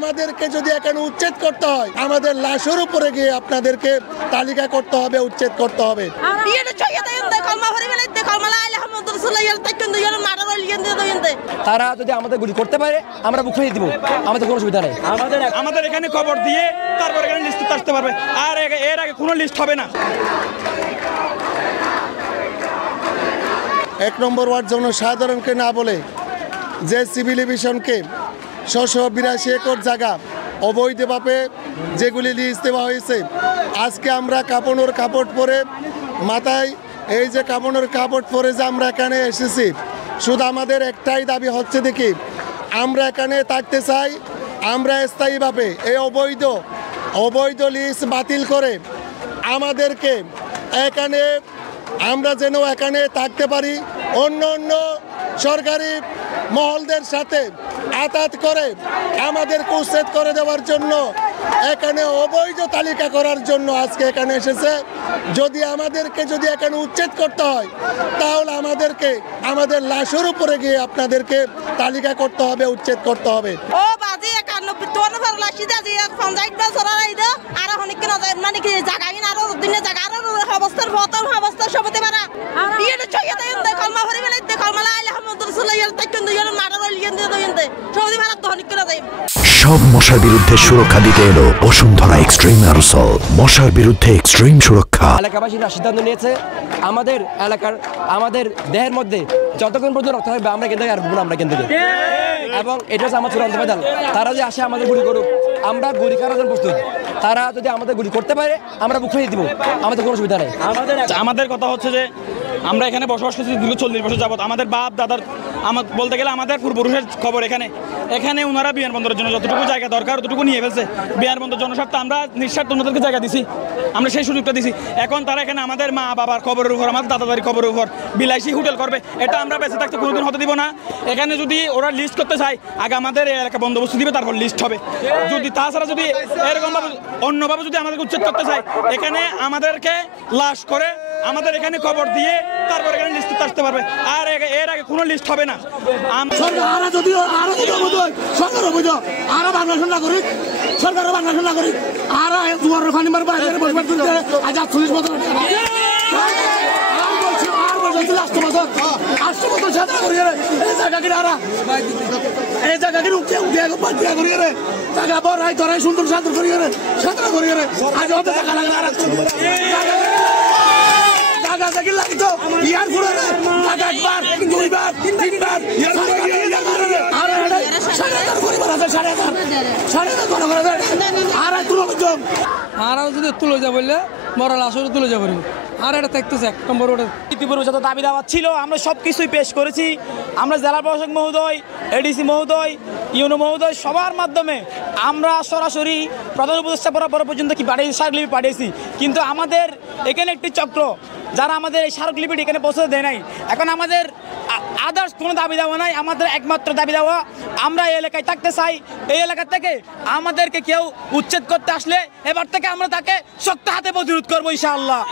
আমাদেরকে যদি এখানে উচ্ছেদ করতে হয়, আমাদের লাশের উপরে গিয়ে আপনাদেরকে তালিকা করতে হবে, উচ্ছেদ করতে হবে। তারা যদি আমাদের গুলি করতে পারে আমরা বুক হয়ে দিব, আমাদের কোনো সুবিধা নেই। আমাদের এখানে খবর দিয়ে তারপর এখানে লিস্ট আসতে পারবে, আর এর আগে কোনো লিস্ট হবে না। 1 নম্বর ওয়ার্ড জনসাধারণকে না বলে যে সিভিল এভিয়েশনকে 682 একর জায়গা অবৈধভাবে যেগুলি লিজ দেওয়া হয়েছে, আজকে আমরা কাপড়ের কাপড় পরে মাথায় এই যে কাপড়ের কাপড় পরে যে আমরা এখানে এসেছি, শুধু আমাদের একটাই দাবি হচ্ছে দেখি আমরা এখানে থাকতে চাই। আমরা স্থায়ীভাবে এই অবৈধ লিজ বাতিল করে আমাদেরকে এখানে আমরা যেন এখানে থাকতে পারি, অন্য সরকারি মহলদের সাথে আতাত করে আমাদেরকে উচ্ছেদ করে দেওয়ার জন্য, এখানে অবৈধ তালিকা করার জন্য আজকে এখানে এসেছে। আমাদেরকে এখানে উচ্ছেদ করতে হয়, তাহলে আমাদেরকে আমাদের লাশের উপরে গিয়ে আপনাদেরকে তালিকা করতে হবে, উচ্ছেদ করতে হবে। সব মশার বিরুদ্ধে সুরক্ষা দিতে এলো বসুন্ধরা এক্সট্রিম অ্যারোসল। মশার বিরুদ্ধে এক্সট্রিম সুরক্ষা। এলাকাবাসীরা সিদ্ধান্ত নিয়েছে আমাদের এলাকার আমাদের দেহের মধ্যে যতক্ষণ পর্যন্ত রক্ত হবে আমরা কিন্তু আর আমরা কিন্তু, এবং এটা হচ্ছে আমার চূড়ান্ত মেধাল। তারা যদি আসে আমাদের গুলি করুক, আমরা গুলি করার জন্য প্রস্তুত। তারা যদি আমাদের গুলি করতে পারে আমরা বুক হয়ে দিব, আমাদের কোনো সুবিধা নেই। আমাদের কথা হচ্ছে যে আমরা এখানে বসবাস করছি দীর্ঘ 40 বছর যাবত। আমাদের বাপ দাদার বলতে গেলে আমাদের পূর্বপুরুষের খবর এখানে ওনারা বিমানবন্দরের জন্য যতটুকু জায়গা দরকার ততটুকু নিয়ে ফেলছে। বিমানবন্দর জনস্বার্থে আমরা নিঃস্বার্থ ওনাদেরকে জায়গা দিছি, আমরা সেই সুযোগটা দিছি। এখন তারা এখানে আমাদের মা বাবার খবরের উপর, আমাদের দাদাদারি খবরের উপর বিলাসী হোটেল করবে, এটা আমরা বেঁচে থাকতে কোনোদিন হতে দিব না। এখানে যদি ওরা লিস্ট করতে চায়, আগে আমাদের এলাকা বন্দোবস্ত দিবে, তারপর লিস্ট হবে। তাছাড়া যদি এরকমভাবে অন্যভাবে যদি আমাদেরকে উচ্ছেদ করতে চায়, এখানে আমাদেরকে লাশ করে আমাদের এখানে খবর দিয়ে তারপর এখানে লিস্ট আসতে পারবে, আর এর আগে কোনো লিস্ট হবে না। সুন্দর সাঁতর করি লাগতো ইয়ার ঘুরে একবার 2বার 3বার আর যদি তুলে যা বললে মরাল আসলে তুলে যা পারবো, আর এটা থাকতেছে 1 নম্বর ওটা। ইতিপূর্বে যত দাবি দাওয়া ছিল আমরা সব কিছুই পেশ করেছি। আমরা জেলা প্রশাসক মহোদয়, এডিসি মহোদয়, ইউনো মহোদয় সবার মাধ্যমে আমরা সরাসরি প্রধান উপদেষ্টা বরাবর পর্যন্ত কি পাঠিয়েছি, স্মারকলিপি পাঠিয়েছি। কিন্তু আমাদের এখানে একটি চক্র যারা আমাদের এই স্মারকলিপিটি এখানে পৌঁছে দেয় নাই। এখন আমাদের আদার্স কোনো দাবি দেওয়া নাই, আমাদের একমাত্র দাবি দেওয়া আমরা এই এলাকায় থাকতে চাই। এই এলাকা থেকে আমাদেরকে কেউ উচ্ছেদ করতে আসলে এবার থেকে আমরা তাকে শক্ত হাতে প্রতিরোধ করবো ইনশাআল্লাহ।